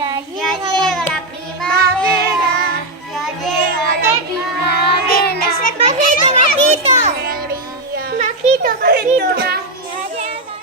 Ya llega la primavera, ya llega la primavera. Majito, majito. Majito, majito. Ya llega.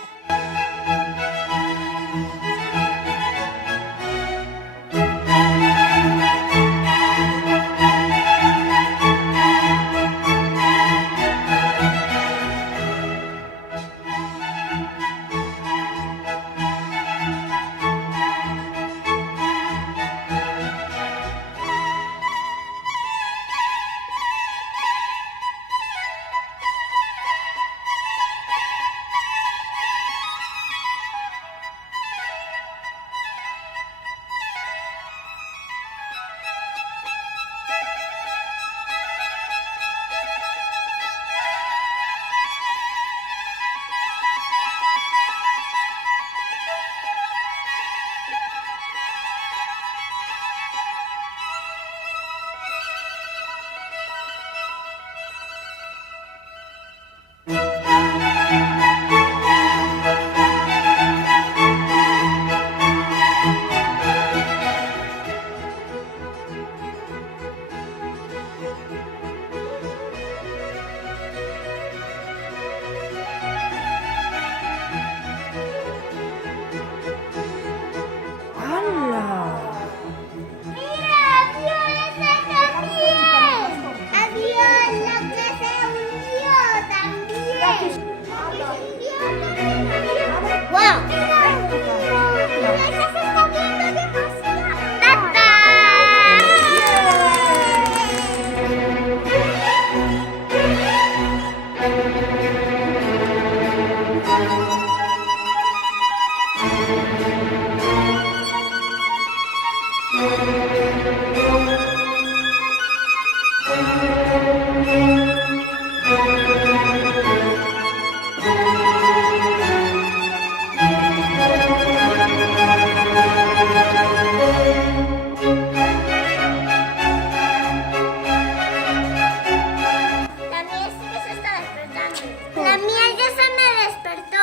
La mía ya se me despertó.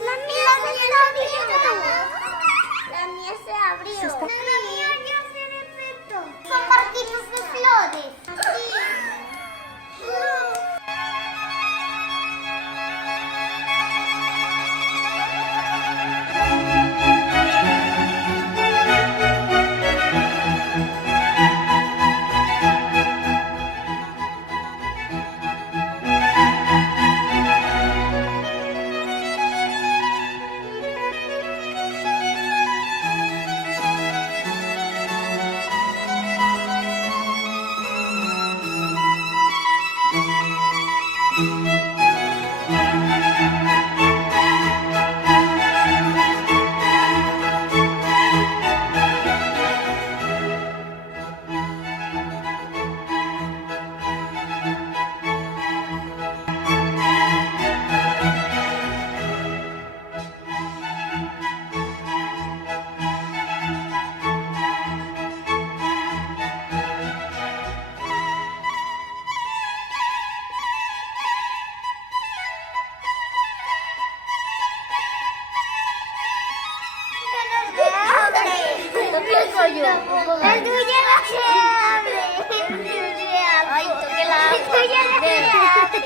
La mía se abrió. La mía ya se despertó. Son barquitos de flores. El tuyo no se abre. Ay, toque la agua. El tuyo no se abre.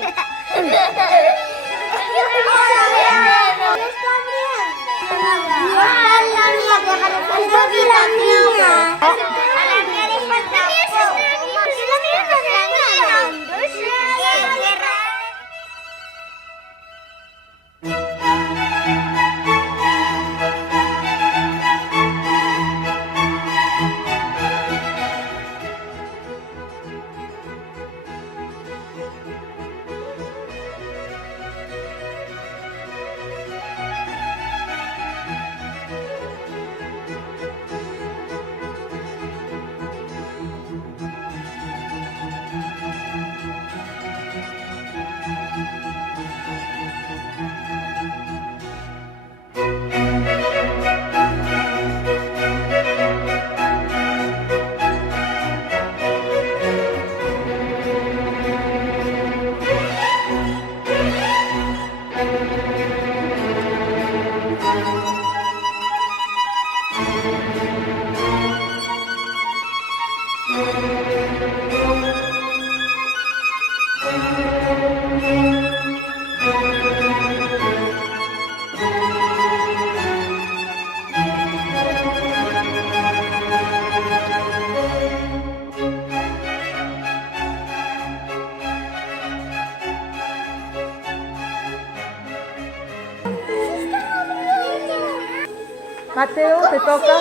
Mateo, te toca.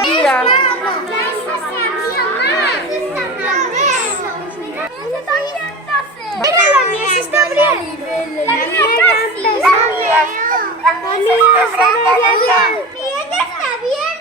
Mira. Mira, la mía se está abriendo. La mía casi. La mía está bien.